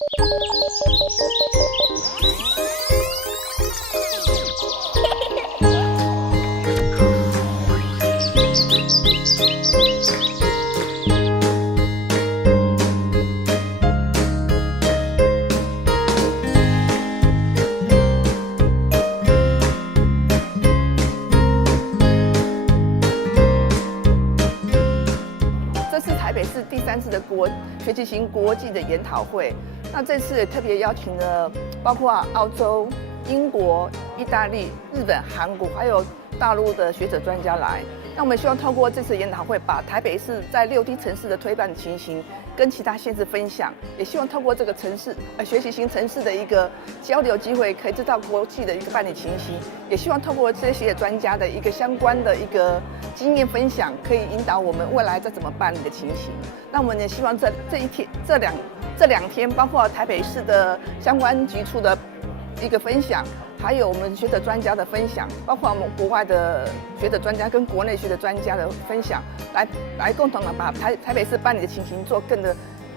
这是台北市第3次的学习型国际的研讨会。那这次也特别邀请了包括澳洲、英国、意大利、日本、韩国，还有大陆的学者专家来。那我们希望透过这次研讨会，把台北市在6D 城市的推办情形跟其他县市分享，也希望透过这个学习型城市的一个交流机会，可以知道国际的一个办理情形，也希望透过这些专家的一个相关的一个经验分享，可以引导我们未来再怎么办理的情形。那我们也希望这两天，包括台北市的相关局处的一个分享，还有我们学者专家的分享，包括我们国外的学者专家跟国内学者专家的分享，来共同的把台北市办理的情形做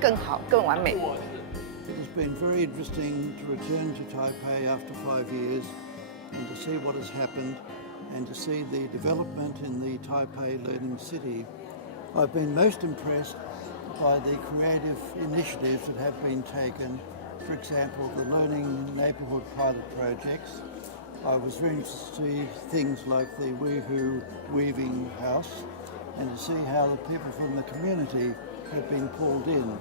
更好、更完美。It has been very interesting to return to Taipei after 5 years and to see what has happened and to see the development in the Taipei Learning City. I've been most impressed by the creative initiatives that have been taken. For example, the Learning Neighbourhood pilot projects. I was very interested to see things like the Weehu Weaving House and to see how the people from the community have been pulled in.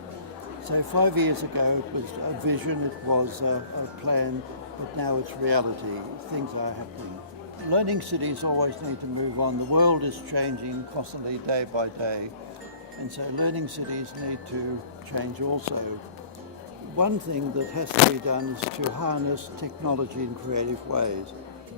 So 5 years ago it was a vision, it was a plan, but now it's reality. Things are happening. Learning cities always need to move on. The world is changing constantly day by day, and so learning cities need to change also. One thing that has to be done is to harness technology in creative ways.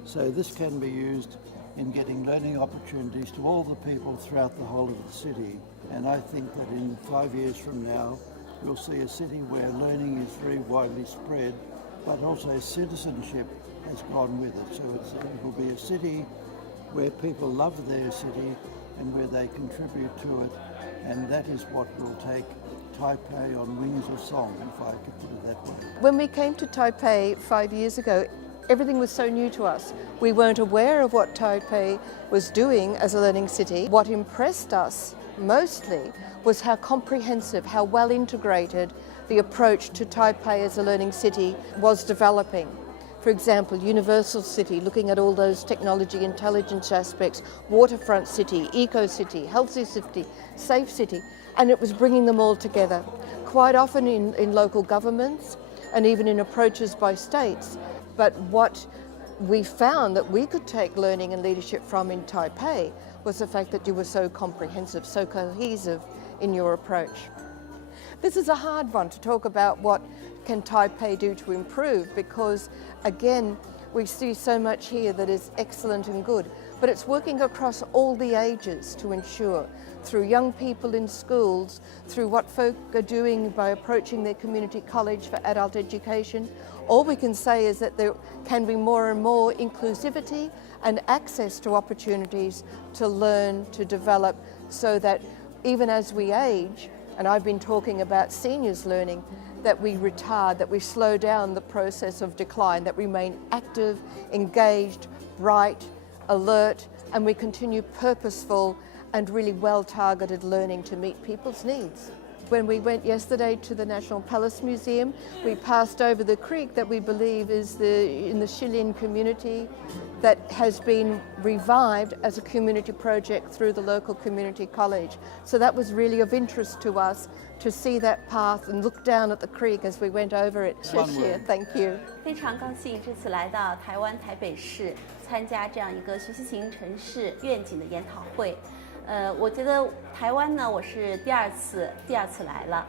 So this can be used in getting learning opportunities to all the people throughout the whole of the city. And I think that in 5 years from now, we'll see a city where learning is very widely spread, but also citizenship has gone with it. So it will be a city where people love their city and where they contribute to it. And that is what will take Taipei on wings of song, if I could put it that way. When we came to Taipei 5 years ago, everything was so new to us. We weren't aware of what Taipei was doing as a learning city. What impressed us mostly was how comprehensive, how well integrated the approach to Taipei as a learning city was developing. For example, Universal City, looking at all those technology intelligence aspects, waterfront city, eco-city, healthy city, safe city, and it was bringing them all together. Quite often in local governments and even in approaches by states. But what we found that we could take learning and leadership from in Taipei was the fact that you were so comprehensive, so cohesive in your approach. This is a hard one to talk about what can Taipei do to improve, because again, we see so much here that is excellent and good, but it's working across all the ages to ensure, through young people in schools, through what folk are doing by approaching their community college for adult education. All we can say is that there can be more and more inclusivity and access to opportunities to learn, to develop, so that even as we age, and I've been talking about seniors learning, that we retard, that we slow down the process of decline, that we remain active, engaged, bright, alert, and we continue purposeful and really well-targeted learning to meet people's needs. When we went yesterday to the National Palace Museum, we passed over the creek that we believe is in the Shilin community that has been revived as a community project through the local community college. So that was really of interest to us to see that path and look down at the creek as we went over it. 谢谢, thank you. 非常高兴这次来到台湾台北市参加这样一个学习型城市愿景的研讨会。我觉得台湾呢，我是第二次来了。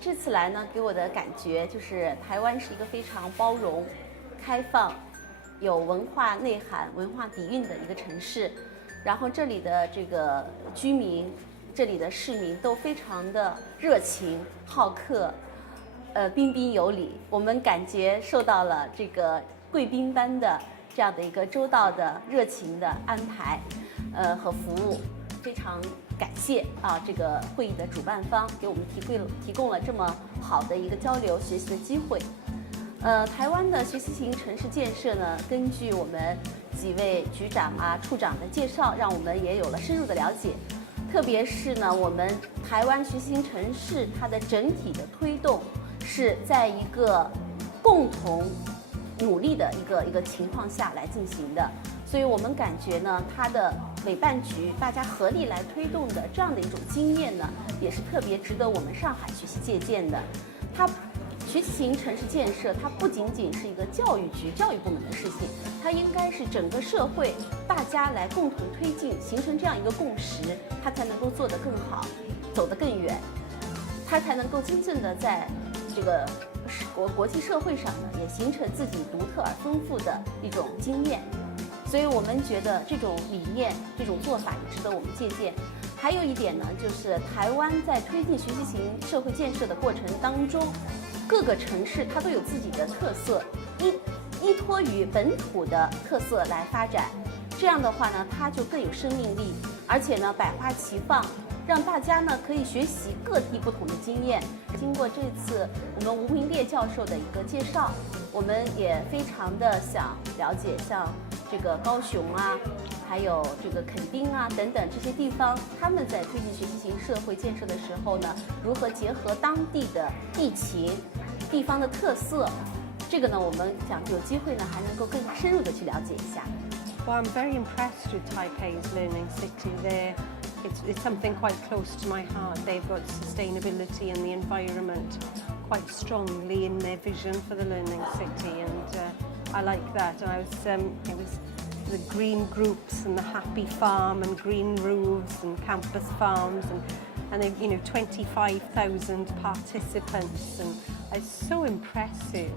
这次来呢，给我的感觉就是台湾是一个非常包容、开放、有文化内涵、文化底蕴的一个城市。然后这里的这个居民、这里的市民都非常的热情好客，彬彬有礼。我们感觉受到了这个贵宾般的这样的一个周到的热情的安排，和服务。非常感谢这个会议的主办方给我们提供了这么好的一个交流学习的机会。台湾的学习型城市建设呢，根据我们几位局长处长的介绍，让我们也有了深入的了解。特别是呢，我们台湾学习型城市它的整体的推动是在一个共同努力的一个情况下来进行的，所以我们感觉呢，它的委办局大家合力来推动的这样的一种经验呢，也是特别值得我们上海学习借鉴的。它学习型城市建设，它不仅仅是一个教育局、教育部门的事情，它应该是整个社会大家来共同推进，形成这样一个共识，它才能够做得更好，走得更远，它才能够真正的在这个国际社会上呢，也形成自己独特而丰富的一种经验。所以我们觉得这种理念、这种做法也值得我们借鉴。还有一点呢，就是台湾在推进学习型社会建设的过程当中，各个城市它都有自己的特色，依托于本土的特色来发展。这样的话呢，它就更有生命力，而且呢，百花齐放，让大家呢可以学习各地不同的经验。经过这次我们吴明烈教授的一个介绍，我们也非常的想了解像这个高雄还有这个垦丁等等这些地方，他们在推进学习型社会建设的时候呢，如何结合当地的地情、地方的特色，这个呢，我们想有机会呢，还能够更深入的去了解一下。Well, I'm very impressed with Taipei's Learning City. It's something quite close to my heart. They've got sustainability and the environment quite strongly in their vision for the Learning City, and I like that. It was the green groups and the happy farm and green roofs and campus farms and they've 25,000 participants, and it's so impressive.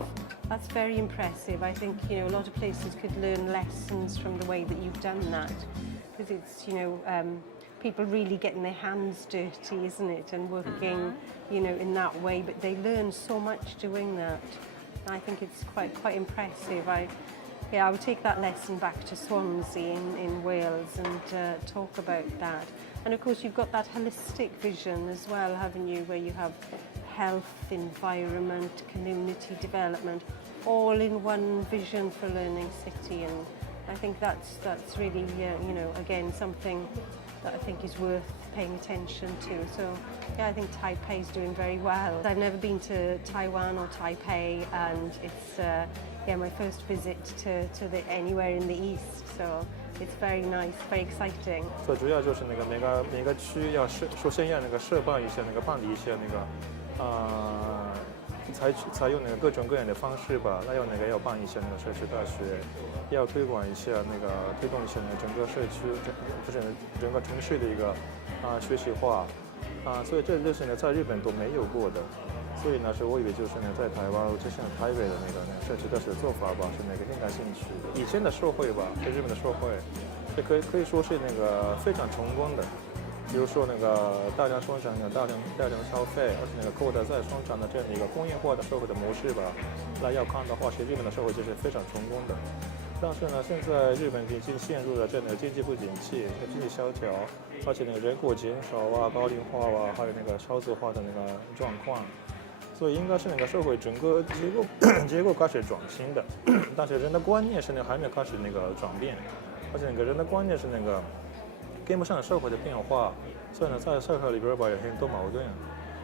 That's very impressive. I think a lot of places could learn lessons from the way that you've done that, because it's people really getting their hands dirty, isn't it, and working in that way, but they learn so much doing that. And I think it's quite impressive. I would take that lesson back to Swansea in Wales and talk about that. And of course you've got that holistic vision as well, haven't you, where you have health, environment, community development, all in one vision for Learning City. And I think that's really, again, something that I think is worth paying attention to. So I think Taipei's doing very well. I've never been to Taiwan or Taipei, and it's my first visit to anywhere in the east. So it's very nice, very exciting. 最主要就是每个区要首先要设办一些办理一些采用各种各样的方式吧，那要办一些社区大学，要推广一下推动一下整个社区，就是整个城市的一个学习化所以这就是在日本都没有过的，所以是我以为就是在台湾就像台北的社区大学做法吧，是更感兴趣的。以前的社会吧，在日本的社会，这可以说是非常成功的。比如说大量生产大量消费，而且扩大再生产的这样一个工业化的社会的模式吧，那要看的话，是日本的社会就是非常成功的。但是现在日本已经陷入了这经济不景气、经济萧条，而且人口减少高龄化还有少子化的状况，所以应该是社会整个结构开始转型的，但是人的观念是还没开始转变，而且人的观念是跟不上社会的变化，所以在社会里边吧有很多矛盾。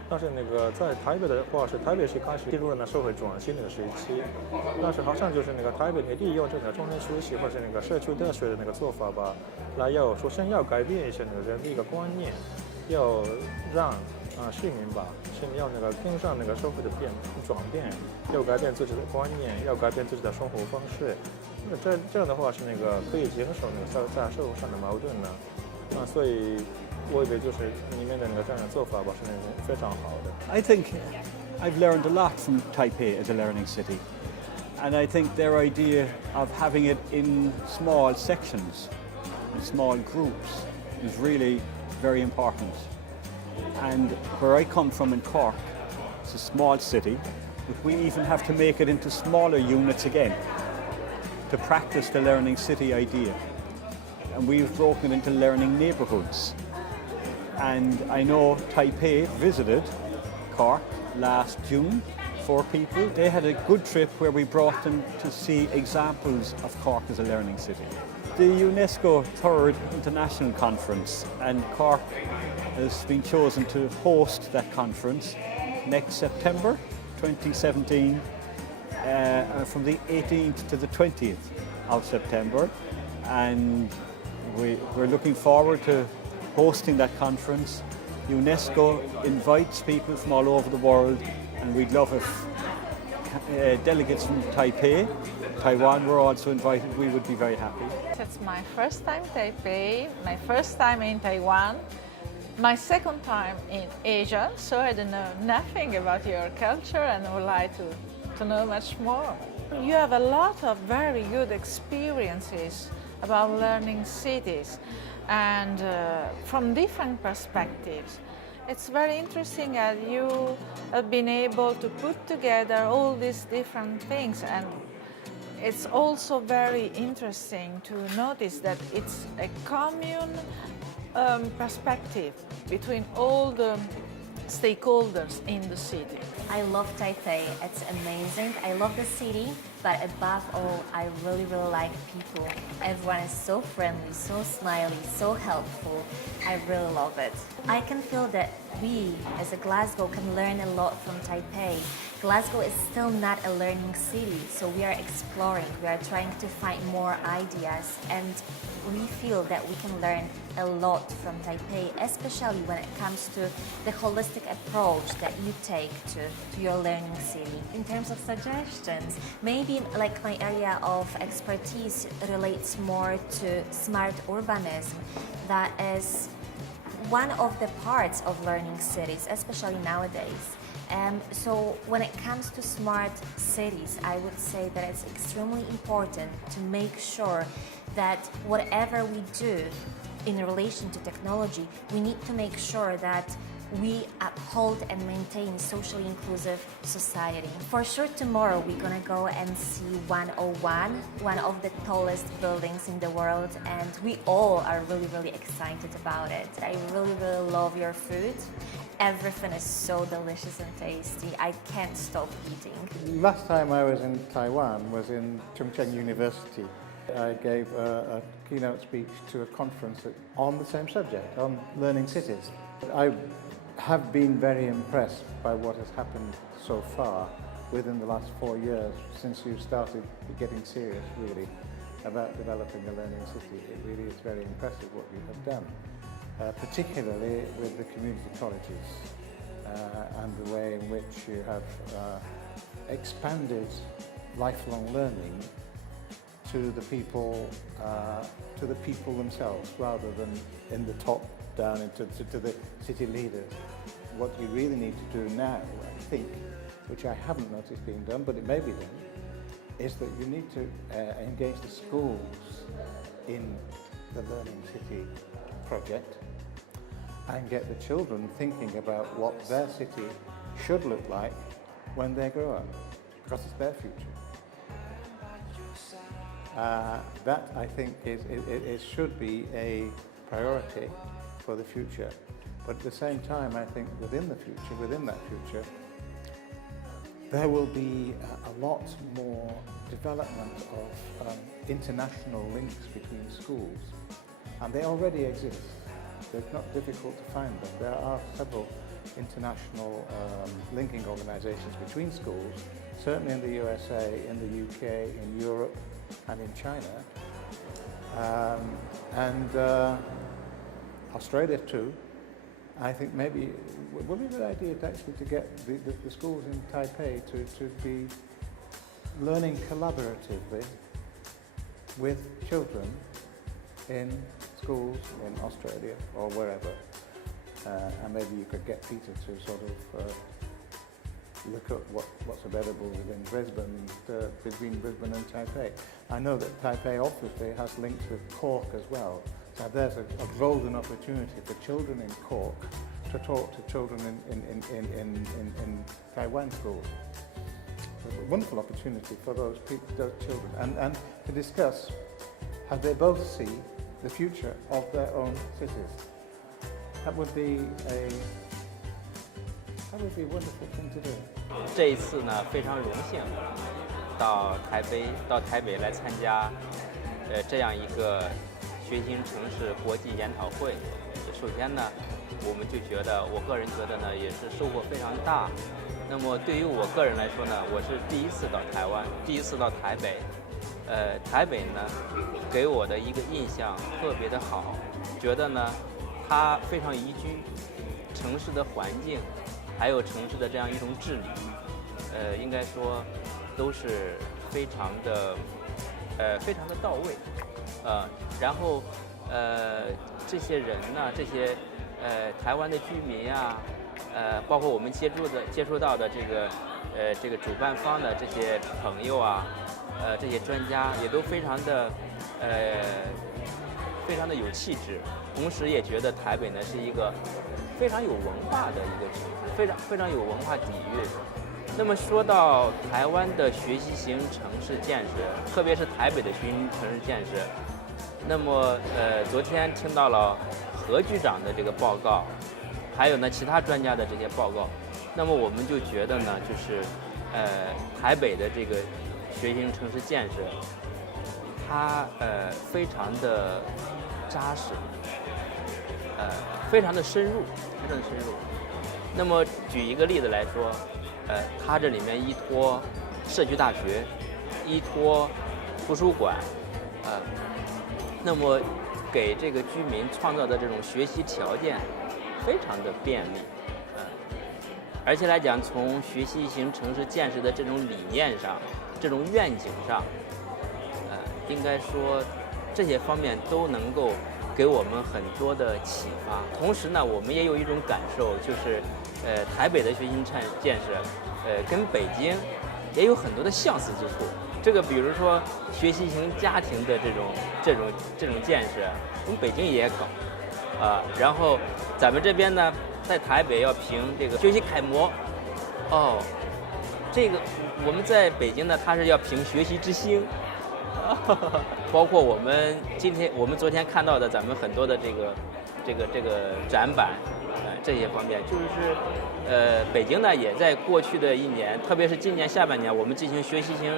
但是在台北的话，台北是开始进入了社会转型的时期，但是好像就是台北利用这终身学习或者社区大学的做法吧，来首先要改变一些人的一个观念，要让市民吧要跟上社会的转变，要改变自己的观念，要改变自己的生活方式。这样的话是可以减少在社会上的矛盾呢。所以我以为就是里面的这样的做法吧是非常好的。I think I've learned a lot from Taipei as a learning city, and I think their idea of having it in small sections, in small groups, is really very important. And where I come from in Cork, it's a small city, but we even have to make it into smaller units again to practice the learning city idea. And we've broken it into learning neighbourhoods. And I know Taipei visited Cork last June, 4 people. They had a good trip where we brought them to see examples of Cork as a learning city. The UNESCO 3rd International Conference, and Cork has been chosen to host that conference next September 2017 from the 18th to the 20th of September, and we're looking forward to hosting that conference. UNESCO invites people from all over the world, and we'd love if delegates from Taipei, Taiwan were also invited. We would be very happy. It's my first time Taipei, my first time in Taiwan, my second time in Asia, so I don't know nothing about your culture and would like to know much more. You have a lot of very good experiences about learning cities and from different perspectives. It's very interesting that you have been able to put together all these different things, and it's also very interesting to notice that it's a common perspective between all the stakeholders in the city. I love Taipei, it's amazing. I love the city, but above all, I really like people. Everyone is so friendly, so smiley, so helpful. I really love it. I can feel that we, as a Glasgow, can learn a lot from Taipei. Glasgow is still not a learning city, so we are exploring, we are trying to find more ideas, and we feel that we can learn a lot from Taipei, especially when it comes to the holistic approach that you take to your learning city. In terms of suggestions, maybe like my area of expertise relates more to smart urbanism. That is one of the parts of learning cities, especially nowadays. So when it comes to smart cities, I would say that it's extremely important to make sure that whatever we do in relation to technology, we need to make sure that we uphold and maintain socially inclusive society. For sure tomorrow we're gonna go and see 101, one of the tallest buildings in the world, and we all are really excited about it. I really love your food. Everything is so delicious and tasty. I can't stop eating. Last time I was in Taiwan was in Chungcheong University. I gave a keynote speech to a conference on the same subject, on learning cities. I have been very impressed by what has happened so far within the last 4 years since you started getting serious really about developing a learning city. It really is very impressive what you have done, particularly with the community colleges and the way in which you have expanded lifelong learning to the people themselves, rather than in the top down into to the city leaders. What you really need to do now, I think, which I haven't noticed being done, but it may be done, is that you need to engage the schools in the Learning City project and get the children thinking about what their city should look like when they grow up, because it's their future. That, I think, it should be a priority for the future. But at the same time, I think within that future, there will be a lot more development of international links between schools. And they already exist. It's not difficult to find them. There are several international linking organizations between schools, certainly in the USA, in the UK, in Europe, and in China, and Australia too. I think maybe it would be a good idea to get the schools in Taipei to be learning collaboratively with children in schools in Australia or wherever, and maybe you could get Peter to sort of look at what's available within Brisbane, between Brisbane and Taipei. I know that Taipei obviously has links with Cork as well, so there's a golden opportunity for children in Cork to talk to children in Taiwan schools. A wonderful opportunity for those children and to discuss how they both see the future of their own cities. That would be a wonderful thing to do. 这一次呢，非常荣幸到台北来参加这样一个学习型城市国际研讨会。首先呢，我个人觉得呢，也是收获非常大。那么对于我个人来说呢，我是第一次到台湾，第一次到台北。台北呢，给我的一个印象特别的好，觉得呢，它非常宜居，城市的环境，还有城市的这样一种治理，应该说都是非常的到位，然后这些人呢，这些台湾的居民啊，包括我们接触到的这个主办方的这些朋友啊，这些专家也都非常的有气质，同时也觉得台北呢是一个非常有文化的一个城市，非常有文化底蕴。那么说到台湾的学习型城市建设，特别是台北的学习型城市建设，那么昨天听到了何局长的这个报告，还有呢其他专家的这些报告，那么我们就觉得呢，就是台北的这个学习型城市建设，它非常的扎实，非常的深入。那么举一个例子来说，它这里面依托社区大学，依托图书馆，那么给这个居民创造的这种学习条件非常的便利，而且来讲，从学习型城市建设的这种理念上，这种愿景上，应该说这些方面都能够给我们很多的启发。同时呢，我们也有一种感受，就是台北的学习型建设，跟北京也有很多的相似之处。这个比如说学习型家庭的这种建设，我们北京也搞，然后咱们这边呢，在台北要评这个学习楷模，这个我们在北京呢，它是要评学习之星，包括我们昨天看到的咱们很多的这个展板，这些方面，就是北京呢也在过去的一年，特别是今年下半年，我们进行学习型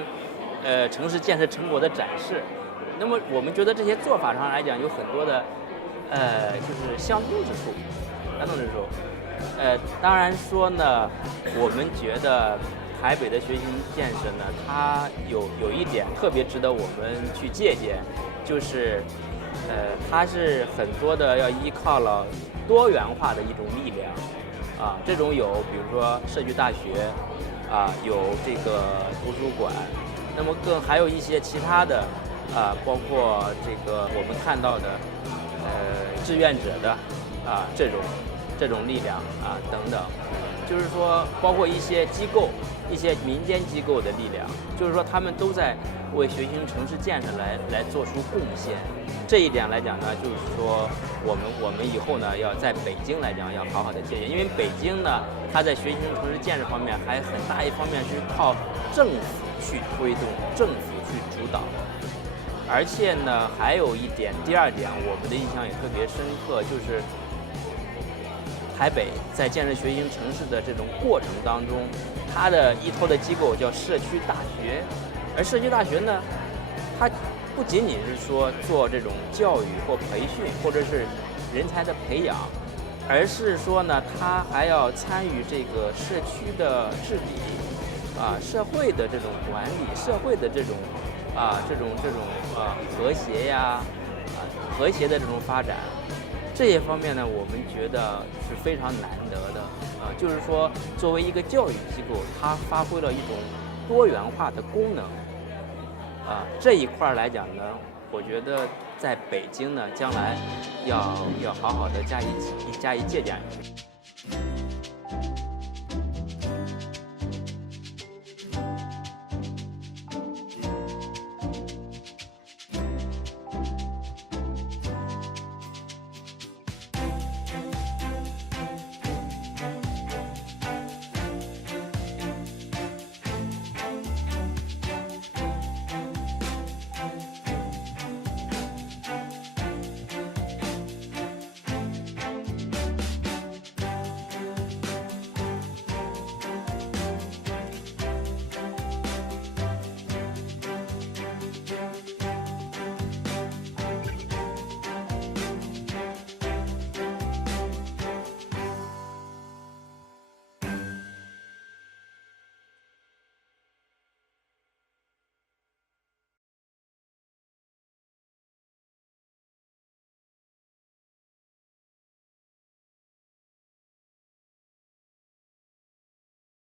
城市建设成果的展示。那么我们觉得这些做法上来讲有很多的就是相通之处。当然说呢，我们觉得台北的学习建设呢，它有一点特别值得我们去借鉴，就是它是很多的要依靠了多元化的一种力量，这种有比如说社区大学，有这个图书馆，那么还有一些其他的，包括这个我们看到的志愿者的这种力量等等，就是说包括一些机构、一些民间机构的力量，就是说他们都在为学习型城市建设来做出贡献。这一点来讲呢，就是说我们以后呢要在北京来讲要好好的借鉴，因为北京呢它在学习型城市建设方面还很大一方面是靠政府去推动、政府去主导。而且呢，还有一点，第二点，我们的印象也特别深刻，就是台北在建设学习型城市的这种过程当中，它的依托的机构叫社区大学，而社区大学呢，它不仅仅是说做这种教育或培训，或者是人才的培养，而是说呢，它还要参与这个社区的治理，社会的这种管理，社会的这种和谐呀，和谐的这种发展，这些方面呢，我们觉得是非常难得的，就是说作为一个教育机构，它发挥了一种多元化的功能，这一块来讲呢，我觉得在北京呢，将来要好好的加以借鉴。